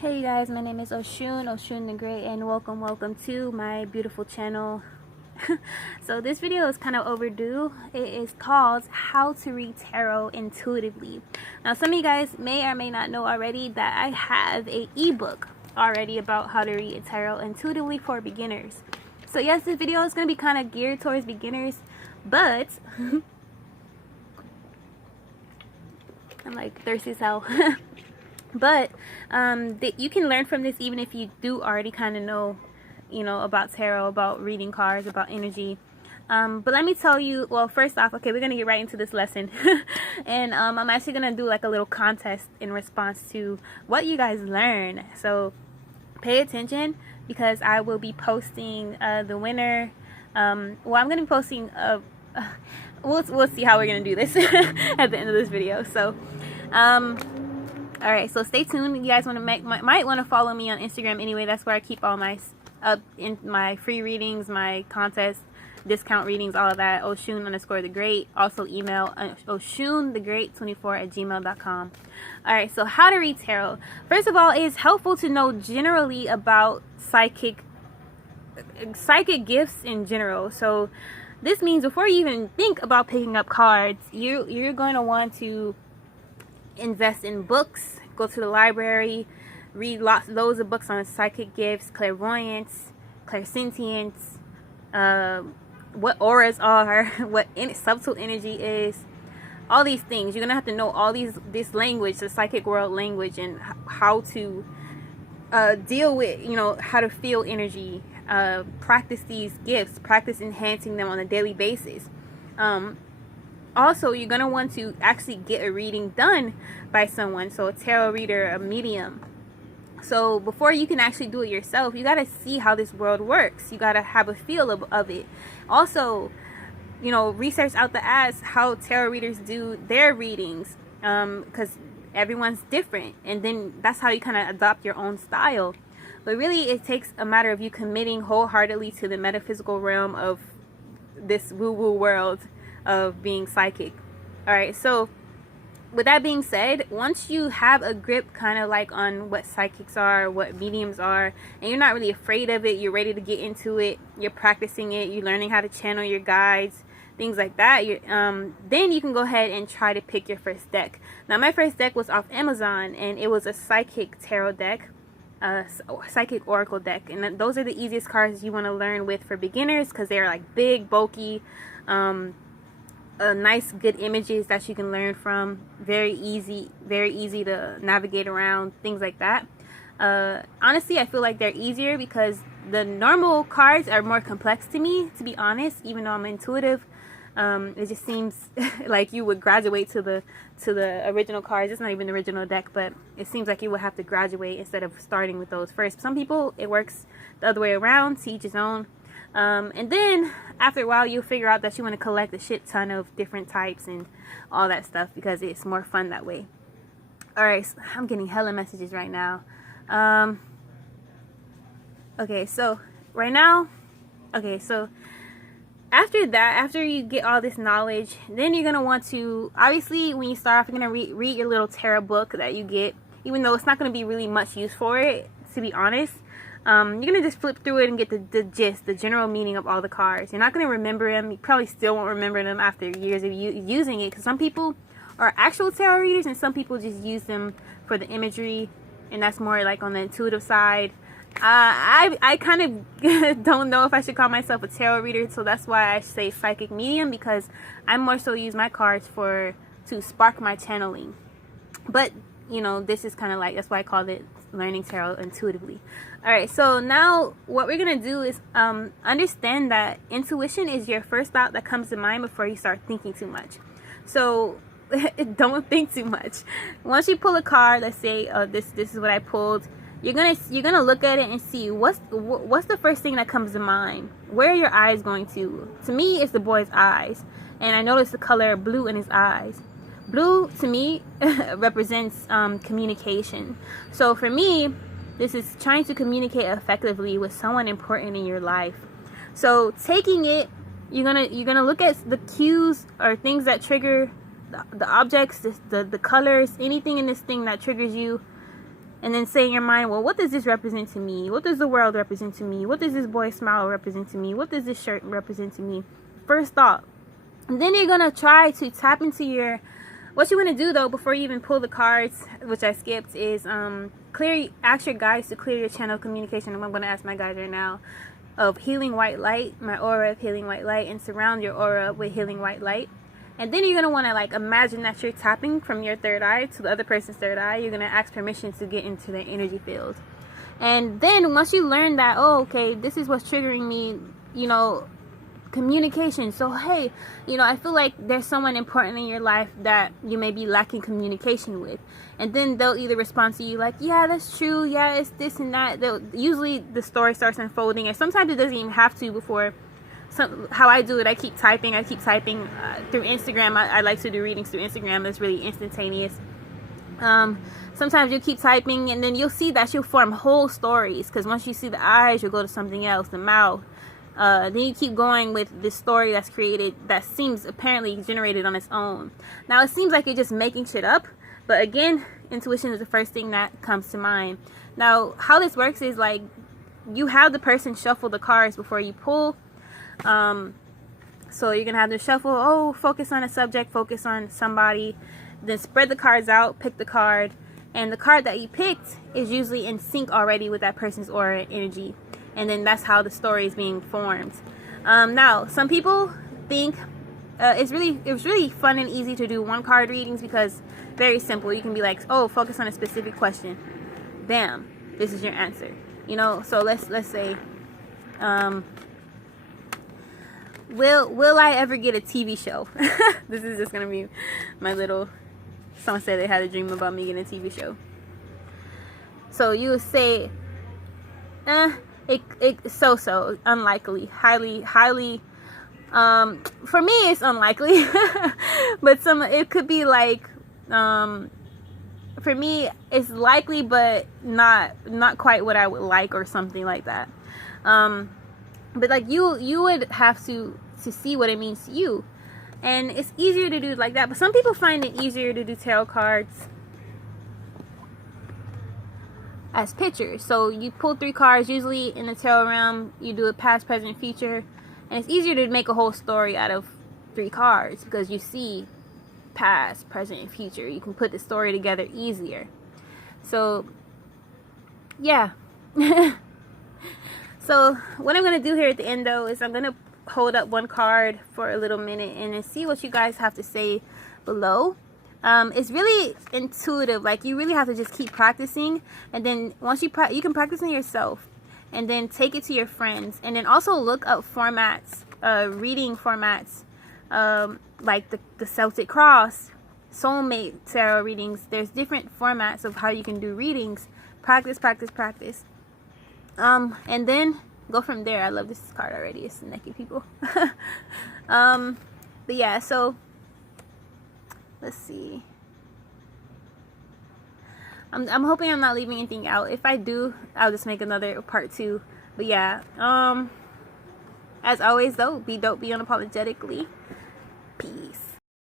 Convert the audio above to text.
Hey you guys, my name is Oshun the Great, and welcome to my beautiful channel. So this video is kind of overdue. It is called How to Read Tarot Intuitively. Now some of you guys may or may not know already that I have a ebook already about how to read tarot intuitively for beginners. So yes, this video is going to be kind of geared towards beginners, but I'm like thirsty as hell. But you can learn from this even if you do already kind of know, about tarot, about reading cards, about energy. But let me tell you, well, first off, okay, we're going to get right into this lesson. And I'm actually going to do like a little contest in response to what you guys learn. So pay attention because I will be posting the winner. Well, I'm going to be posting, we'll see how we're going to do this at the end of this video. So, all right, so stay tuned. You guys want to might want to follow me on Instagram anyway. That's where I keep all my my free readings, my contest, discount readings, all of that. Oshun_the_great. Also email oshunthegreat24@gmail.com. All right, so how to read tarot. First of all, it is helpful to know generally about psychic gifts in general. So this means before you even think about picking up cards, you're going to want to invest in books, go to the library, read loads of books on psychic gifts, clairvoyance, clairsentience, what auras are, what subtle energy is, all these things. You're gonna have to know all this language, the psychic world language, and how to deal with, how to feel energy, practice these gifts, practice enhancing them on a daily basis. Also, you're going to want to actually get a reading done by someone. So a tarot reader, a medium. So before you can actually do it yourself, you got to see how this world works. You got to have a feel of it. Also, research out the ass how tarot readers do their readings. Because everyone's different. And then that's how you kind of adopt your own style. But really, it takes a matter of you committing wholeheartedly to the metaphysical realm of this woo-woo world of being psychic. All right, so with that being said, once you have a grip kind of like on what psychics are, what mediums are, and you're not really afraid of it, you're ready to get into it, you're practicing it, you're learning how to channel your guides, things like that, then you can go ahead and try to pick your first deck. Now my first deck was off Amazon, and it was a psychic tarot deck, psychic oracle deck, and those are the easiest cards you want to learn with for beginners because they're like big, bulky, nice good images that you can learn from, very easy to navigate around, things like that. Honestly, I feel like they're easier because the normal cards are more complex to me, to be honest. Even though I'm intuitive, it just seems like you would graduate to the original cards. It's not even the original deck, but it seems like you would have to graduate instead of starting with those first. Some people, it works the other way around, to each his own. And then after a while you'll figure out that you want to collect a shit ton of different types and all that stuff because it's more fun that way. Alright, so I'm getting hella messages right now. Okay, so right now, so after that, after you get all this knowledge, then you're going to want to, obviously when you start off, you're going to read your little tarot book that you get, even though it's not going to be really much use for it, to be honest. You're going to just flip through it and get the gist, the general meaning of all the cards. You're not going to remember them. You probably still won't remember them after years of using it, because some people are actual tarot readers and some people just use them for the imagery, and that's more like on the intuitive side. I kind of don't know if I should call myself a tarot reader, so that's why I say psychic medium, because I more so use my cards to spark my channeling. But this is kind of like, that's why I called it learning tarot intuitively. All right, so now what we're gonna do is understand that intuition is your first thought that comes to mind before you start thinking too much. So don't think too much. Once you pull a card, let's say this is what I pulled, you're gonna look at it and see what's the first thing that comes to mind. Where are your eyes going to? To me, it's the boy's eyes, and I noticed the color blue in his eyes. Blue to me represents communication. So for me, this is trying to communicate effectively with someone important in your life. So taking it, you're gonna look at the cues or things that trigger the objects, the colors, anything in this thing that triggers you. And then say in your mind, well, what does this represent to me? What does the world represent to me? What does this boy's smile represent to me? What does this shirt represent to me? First thought. And then you're going to try to tap into your... What you want to do, though, before you even pull the cards, which I skipped, is ask your guides to clear your channel of communication. I'm going to ask my guides right now of healing white light, my aura of healing white light, and surround your aura with healing white light. And then you're going to want to like imagine that you're tapping from your third eye to the other person's third eye. You're going to ask permission to get into their energy field. And then once you learn that, oh, okay, this is what's triggering me, you know, communication. So, hey, you know, I feel like there's someone important in your life that you may be lacking communication with. And then they'll either respond to you like, yeah, that's true. Yeah, it's this and that. Usually the story starts unfolding. And sometimes it doesn't even have to before. How I do it, I keep typing through Instagram. I like to do readings through Instagram. It's really instantaneous. Sometimes you'll keep typing and then you'll see that you'll form whole stories, because once you see the eyes, you'll go to something else, the mouth. Then you keep going with this story that's created, that seems apparently generated on its own. Now it seems like you're just making shit up, but again, intuition is the first thing that comes to mind. Now how this works is like you have the person shuffle the cards before you pull. So you're gonna have to shuffle, oh, focus on a subject, focus on somebody, then spread the cards out, pick the card, and the card that you picked is usually in sync already with that person's aura and energy, and then that's how the story is being formed. Now some people think it was really fun and easy to do one card readings, because very simple. You can be like, oh, focus on a specific question, bam, this is your answer, you know. So let's say Will I ever get a TV show? This is just gonna be my little... Someone said they had a dream about me getting a TV show. So you would say, so unlikely, highly. For me, it's unlikely, but it could be like, for me, it's likely, but not quite what I would like, or something like that. But like you would have to see what it means to you, and it's easier to do it like that. But some people find it easier to do tarot cards as pictures. So you pull 3 cards. Usually in the tarot realm, you do it past, present, future, and it's easier to make a whole story out of 3 cards because you see past, present, and future. You can put the story together easier. So yeah. So what I'm going to do here at the end, though, is I'm going to hold up one card for a little minute and then see what you guys have to say below. It's really intuitive. Like, you really have to just keep practicing. And then once you can practice on yourself. And then take it to your friends. And then also look up formats, reading formats, like the Celtic Cross, Soulmate Tarot readings. There's different formats of how you can do readings. Practice. And then go from there. I love this card already. It's necky people. But yeah, so let's see. I'm hoping I'm not leaving anything out. If I do, I'll just make another part 2. But yeah, as always though, be dope, be unapologetically. Peace.